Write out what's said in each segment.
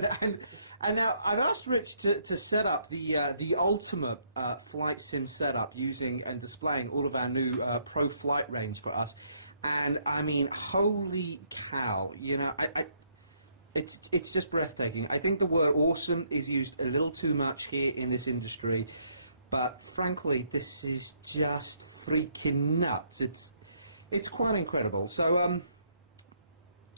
And now I've asked Rich to set up the ultimate flight sim setup using and displaying all of our new Pro Flight range for us. And I mean, holy cow! You know, it's just breathtaking. I think the word "awesome" is used a little too much here in this industry, but frankly, this is just freaking nuts. It's quite incredible. So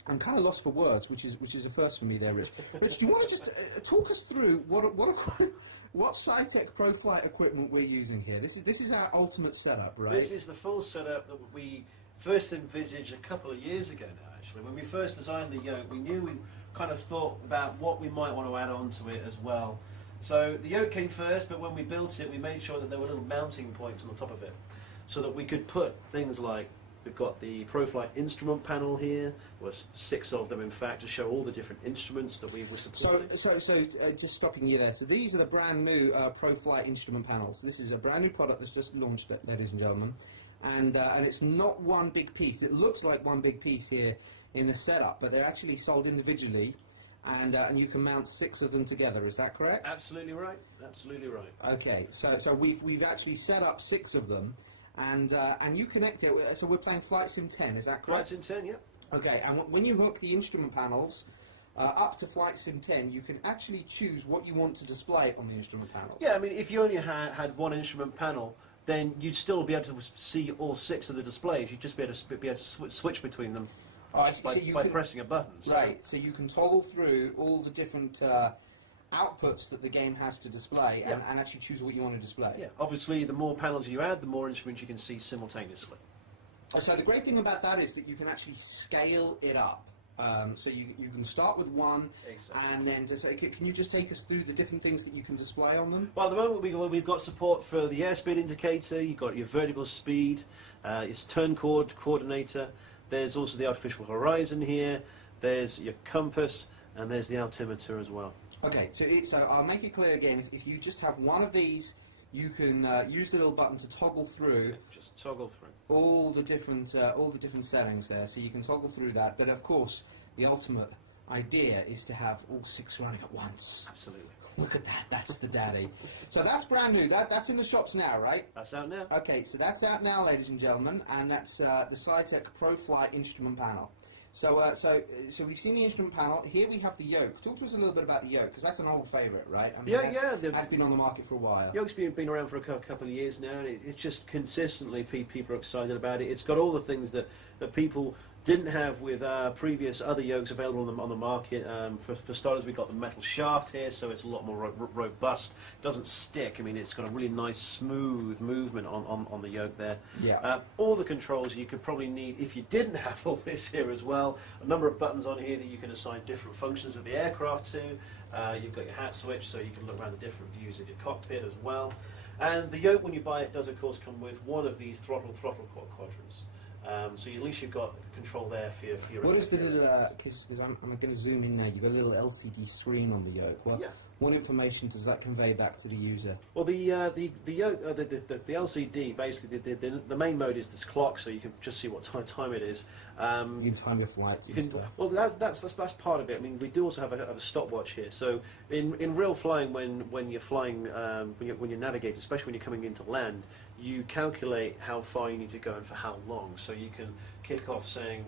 I'm kind of lost for words, which is a first for me there, Rich. Rich, do you want to just talk us through what SciTech Pro Flight equipment we're using here? This is our ultimate setup, right? This is the full setup that we first envisaged a couple of years ago now, actually. When we first designed the yoke, we knew we kind of thought about what we might want to add on to it as well. So the yoke came first, but when we built it, we made sure that there were little mounting points on the top of it, so that we could put things like, we've got the ProFlight instrument panel here. There's 6 of them, in fact, to show all the different instruments that we were supporting. So just stopping you there. So these are the brand new ProFlight instrument panels. This is a brand new product that's just launched, ladies and gentlemen. And it's not one big piece. It looks like one big piece here in the setup, but they're actually sold individually, and you can mount 6 of them together. Is that correct? Absolutely right. Absolutely right. Okay, so we've actually set up 6 of them, and you connect it. So we're playing Flight Sim 10. Is that correct? Flight Sim 10, yeah. Okay, and when you hook the instrument panels up to Flight Sim 10, you can actually choose what you want to display on the instrument panels. Yeah, I mean, if you only had one instrument panel, then you'd still be able to see all 6 of the displays. You'd just be able to switch between them by pressing a button. So. Right, so you can toggle through all the different outputs that the game has to display, and actually choose what you want to display. Yeah, obviously the more panels you add, the more instruments you can see simultaneously. So the great thing about that is that you can actually scale it up. So you can start with one, and then can you just take us through the different things that you can display on them? Well, at the moment we've got support for the airspeed indicator. You've got your vertical speed, your turn coordinator. There's also the artificial horizon here. There's your compass, and there's the altimeter as well. Okay, so I'll make it clear again. If you just have one of these, you can use the little button to toggle through. Just toggle through all the different settings there. So you can toggle through that. But of course, the ultimate idea is to have all 6 running at once. Absolutely. Look at that. That's the daddy. So that's brand new. That's in the shops now, right? That's out now. Okay, so that's out now, ladies and gentlemen, and that's the SciTech Pro Flight instrument panel. So we've seen the instrument panel. Here we have the yoke. Talk to us a little bit about the yoke, because that's an old favourite, right? I mean, that's been on the market for a while. Yoke's been around for a couple of years now, and it's just consistently people are excited about it. It's got all the things that people didn't have with previous other yokes available on the market. For starters, we've got the metal shaft here, so it's a lot more robust. It doesn't stick. I mean, it's got a really nice, smooth movement on the yoke there. Yeah. All the controls you could probably need if you didn't have all this here as well. A number of buttons on here that you can assign different functions of the aircraft to. You've got your hat switch, so you can look around the different views of your cockpit as well. And the yoke, when you buy it, does of course come with one of these throttle quadrants. So at least you've got control there for your. What is the little? Because I'm going to zoom in now. You've got a little LCD screen on the yoke. Well, yeah. What information does that convey back to the user? Well, the yoke, the LCD, basically the main mode is this clock, so you can just see what time it is. You can time your flights. Well, that's part of it. I mean, we do also have a stopwatch here. So in real flying, when you're flying, when you're navigating, especially when you're coming into land, you calculate how far you need to go and for how long. So you can kick off say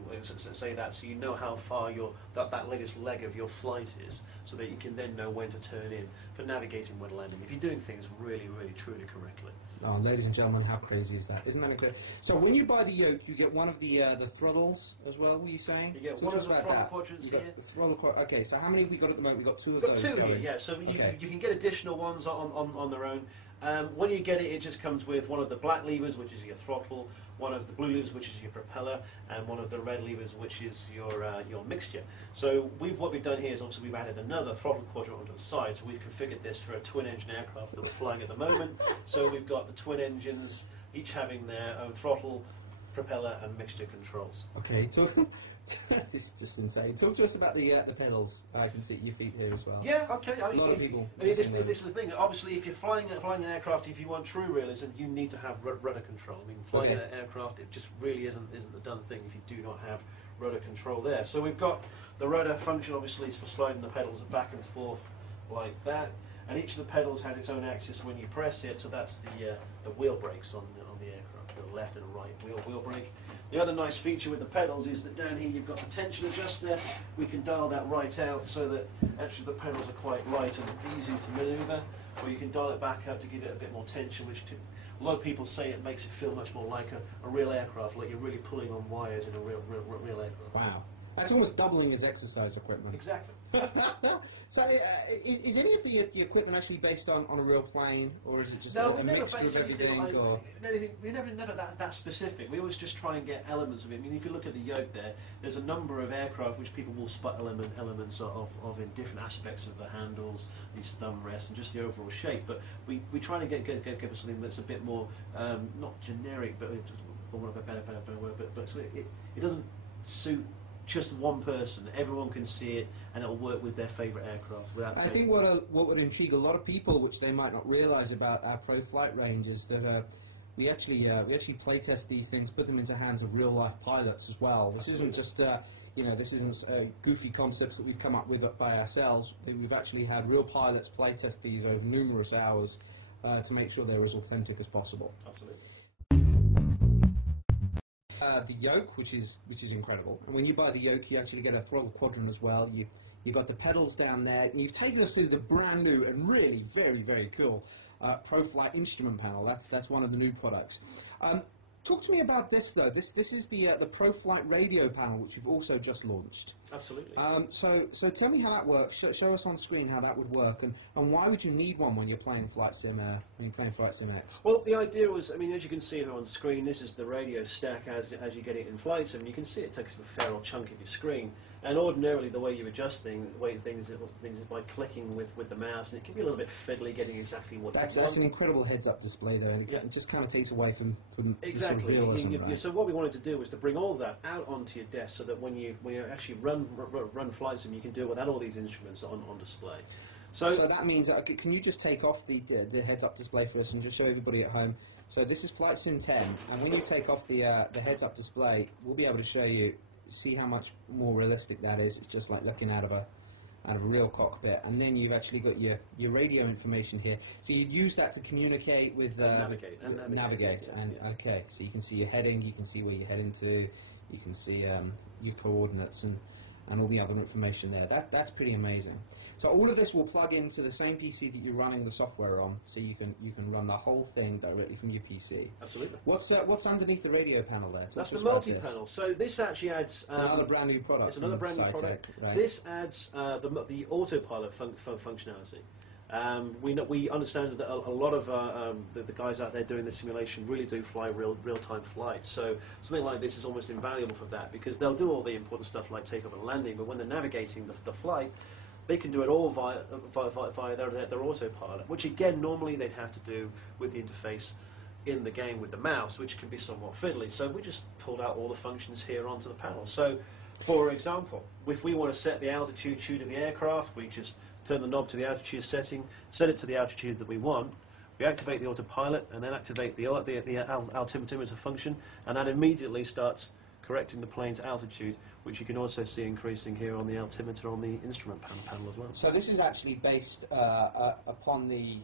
that, so you know how far that latest leg of your flight is, so that you can then know when to turn in for navigating when landing, if you're doing things really, really, truly correctly. Oh, ladies and gentlemen, how crazy is that? Isn't that incredible? So when you buy the yoke, you get one of the throttles as well, were you saying? You get one of the throttle quadrants here. Okay, so how many have we got at the moment? We've got 2 of We've those. got 2 here, yeah, so you can get additional ones on their own. When you get it, it just comes with one of the black levers, which is your throttle, one of the blue levers, which is your propeller, and one of the red levers, which is your mixture. So what we've done here is obviously we've added another throttle quadrant onto the side, so we've configured this for a twin-engine aircraft that we're flying at the moment. So we've got the twin engines, each having their own throttle, propeller and mixture controls. Okay, this is just insane. Talk to us about the pedals. I can see your feet here as well. Yeah, okay. A lot of people. This is the thing. Obviously, if you're flying an aircraft, if you want true realism, you need to have rudder control. I mean, flying an aircraft, it just really isn't the done thing if you do not have rudder control there. So we've got the rudder function. Obviously, is for sliding the pedals back and forth like that. And each of the pedals has its own axis when you press it. So that's the wheel brakes on the aircraft, the left and right wheel brake. The other nice feature with the pedals is that down here you've got the tension adjuster. We can dial that right out so that actually the pedals are quite light and easy to manoeuvre, or you can dial it back up to give it a bit more tension, which a lot of people say it makes it feel much more like a real aircraft, like you're really pulling on wires in a real aircraft. Wow. That's almost doubling his exercise equipment. Exactly. So, is any of the equipment actually based on a real plane, or is it just a mixture of everything? We never that specific. We always just try and get elements of it. I mean, if you look at the yoke there's a number of aircraft which people will spot elements of in different aspects of the handles, these thumb rests, and just the overall shape. But we try to give us something that's a bit more not generic, but for want of a better word. But so it doesn't suit just one person. Everyone can see it, and it'll work with their favourite aircraft. I think what would intrigue a lot of people, which they might not realise about our pro flight range, is that we actually play test these things, put them into hands of real life pilots as well. This isn't just this isn't goofy concepts that we've come up with by ourselves. We've actually had real pilots play test these over numerous hours to make sure they're as authentic as possible. Absolutely. The yoke, which is incredible, and when you buy the yoke, you actually get a throttle quadrant as well. You've got the pedals down there, and you've taken us through the brand new and really very cool ProFlight instrument panel. That's one of the new products. Talk to me about this though. This is the ProFlight radio panel, which we've also just launched. Absolutely. So tell me how that works. Show us on screen how that would work, and why would you need one when you're playing Flight Sim X? Well, the idea was, I mean, as you can see here on screen, this is the radio stack as you get it in Flight Sim. You can see it takes up a fair old chunk of your screen. And ordinarily, the way you adjust things is by clicking with the mouse, and it can be a little bit fiddly getting exactly what you want. That's an incredible heads-up display there, and it just kind of takes away from exactly. The sort of realism, right? So what we wanted to do was to bring all that out onto your desk, so that when you actually run Flight Sim, you can do it without all these instruments on display. So that means, can you just take off the heads-up display for us and just show everybody at home? So this is Flight Sim 10, and when you take off the heads-up display, we'll be able to show you. See how much more realistic that is. It's just like looking out of a real cockpit, and then you've actually got your radio information here. So you'd use that to communicate with navigate. Okay, so you can see your heading, you can see where you're heading to, you can see your coordinates and all the other information there. That's pretty amazing. So all of this will plug into the same PC that you're running the software on, so you can run the whole thing directly from your PC. Absolutely. What's underneath the radio panel there? That's the multi-panel. So this actually adds... It's another brand new product. It's another brand new product. Right. This adds the autopilot functionality. We understand that a lot of the guys out there doing the simulation really do fly real-time flights. So something like this is almost invaluable for that, because they'll do all the important stuff like takeoff and landing, but when they're navigating the flight, they can do it all via their autopilot, which again normally they'd have to do with the interface in the game with the mouse, which can be somewhat fiddly. So we just pulled out all the functions here onto the panel. So, for example, if we want to set the altitude of the aircraft, we just turn the knob to the altitude setting, set it to the altitude that we want, we activate the autopilot, and then activate the altimeter function, and that immediately starts correcting the plane's altitude, which you can also see increasing here on the altimeter on the instrument panel as well. So this is actually based upon the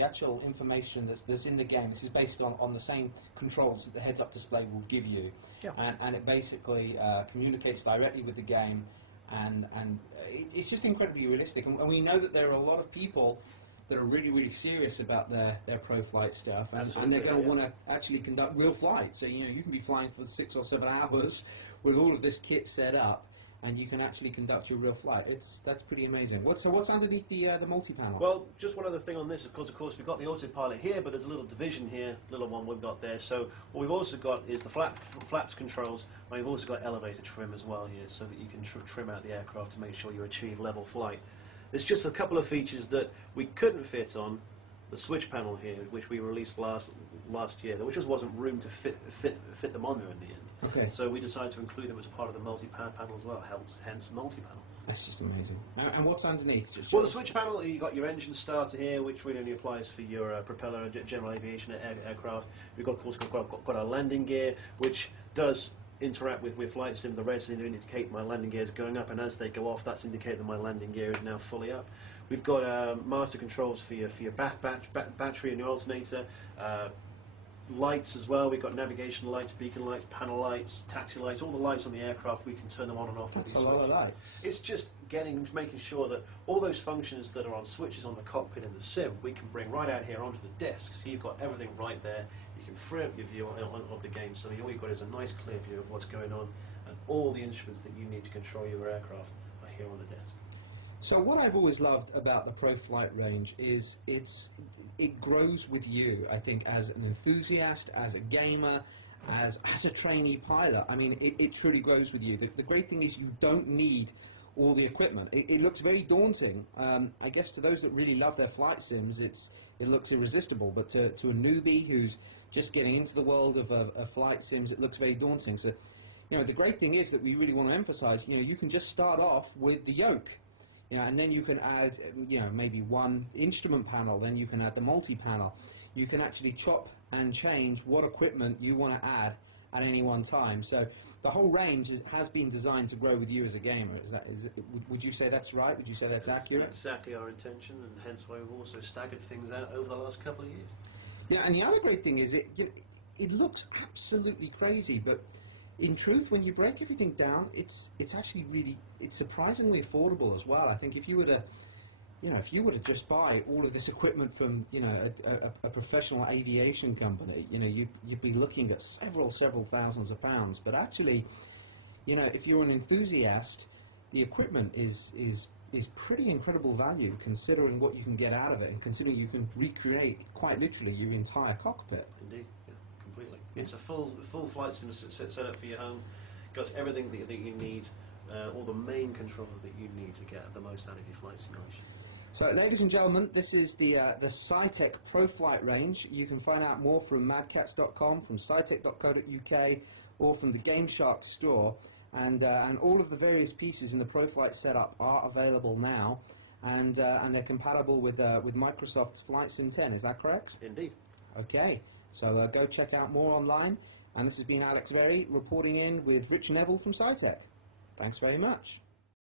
actual information that's in the game. This is based on the same controls that the heads-up display will give you, and it basically communicates directly with the game, and it's just incredibly realistic. And we know that there are a lot of people that are really serious about their pro flight stuff, and they're going to want to actually conduct real flights. So you can be flying for 6 or 7 hours with all of this kit set up, and you can actually conduct your real flight. That's pretty amazing. What's underneath the multi-panel? Well, just one other thing on this. Of course, we've got the autopilot here, but there's a little division here, little one we've got there. So what we've also got is the flaps controls, and we've also got elevator trim as well here, so that you can trim out the aircraft to make sure you achieve level flight. There's just a couple of features that we couldn't fit on the switch panel here, which we released last last year. There just wasn't room to fit them on there in the end. Okay. So we decided to include them as part of the multi-panel as well, hence multi-panel. That's just amazing. And what's underneath? Just well, the switch panel, you've got your engine starter here, which really only applies for your propeller and general aviation aircraft. We've got, of course, got our landing gear, which does interact with flight sim. The reds indicate my landing gear is going up, and as they go off, that's indicating that my landing gear is now fully up. We've got master controls for your battery and your alternator. Lights as well. We've got navigation lights, beacon lights, panel lights, taxi lights, all the lights on the aircraft. We can turn them on and off. That's a lot of lights. It's just making sure that all those functions that are on switches on the cockpit in the sim, we can bring right out here onto the desk. So you've got everything right there. You can free up your view of the game. So all you've got is a nice clear view of what's going on, and all the instruments that you need to control your aircraft are here on the desk. So what I've always loved about the Pro Flight range is it grows with you, I think, as an enthusiast, as a gamer, as a trainee pilot. I mean, it truly grows with you. The great thing is you don't need all the equipment. It looks very daunting. I guess to those that really love their flight sims, it looks irresistible. But to a newbie who's just getting into the world of flight sims, it looks very daunting. So, the great thing is that we really want to emphasize, you can just start off with the yoke. And then you can add, maybe one instrument panel, then you can add the multi-panel. You can actually chop and change what equipment you want to add at any one time. So the whole range has been designed to grow with you as a gamer. Would you say that's right? Would you say that's accurate? Exactly our intention, and hence why we've also staggered things out over the last couple of years. Yeah, and the other great thing is it looks absolutely crazy, but in truth, when you break everything down, it's actually it's surprisingly affordable as well. I think if you were to just buy all of this equipment from a professional aviation company, you'd be looking at several thousands of pounds. But actually, if you're an enthusiast, the equipment is pretty incredible value considering what you can get out of it, and considering you can recreate quite literally your entire cockpit. Indeed. Completely. It's a full flight sim set up for your home. Got everything that you need, all the main controls that you need to get the most out of your flight simulation. So, ladies and gentlemen, this is the Scitech Pro Flight range. You can find out more from madcats.com, from scitech.co.uk, or from the GameShark store. And all of the various pieces in the Pro Flight setup are available now, and they're compatible with Microsoft's Flight Sim 10. Is that correct? Indeed. Okay. So go check out more online. And this has been Alex Very reporting in with Rich Neville from Scitech. Thanks very much.